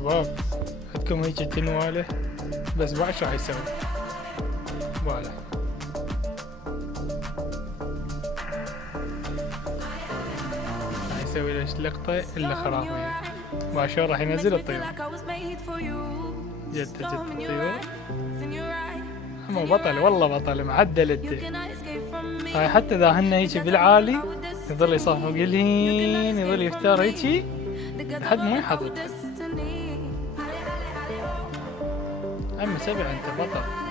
شباب عندكم هيك تنواله بس بعد شو حيسوي؟ فوالا حيسوي له لقطة اللي خرافية. وعشان راح ينزل الطيور. جت الطيور. اما بطل والله بطل معدل الدين. هاي حتى اذا هن هيك بالعالي يظل يصفق الهين يظل يختار هيك لحد ما يحضر. عم 7 انت بطل.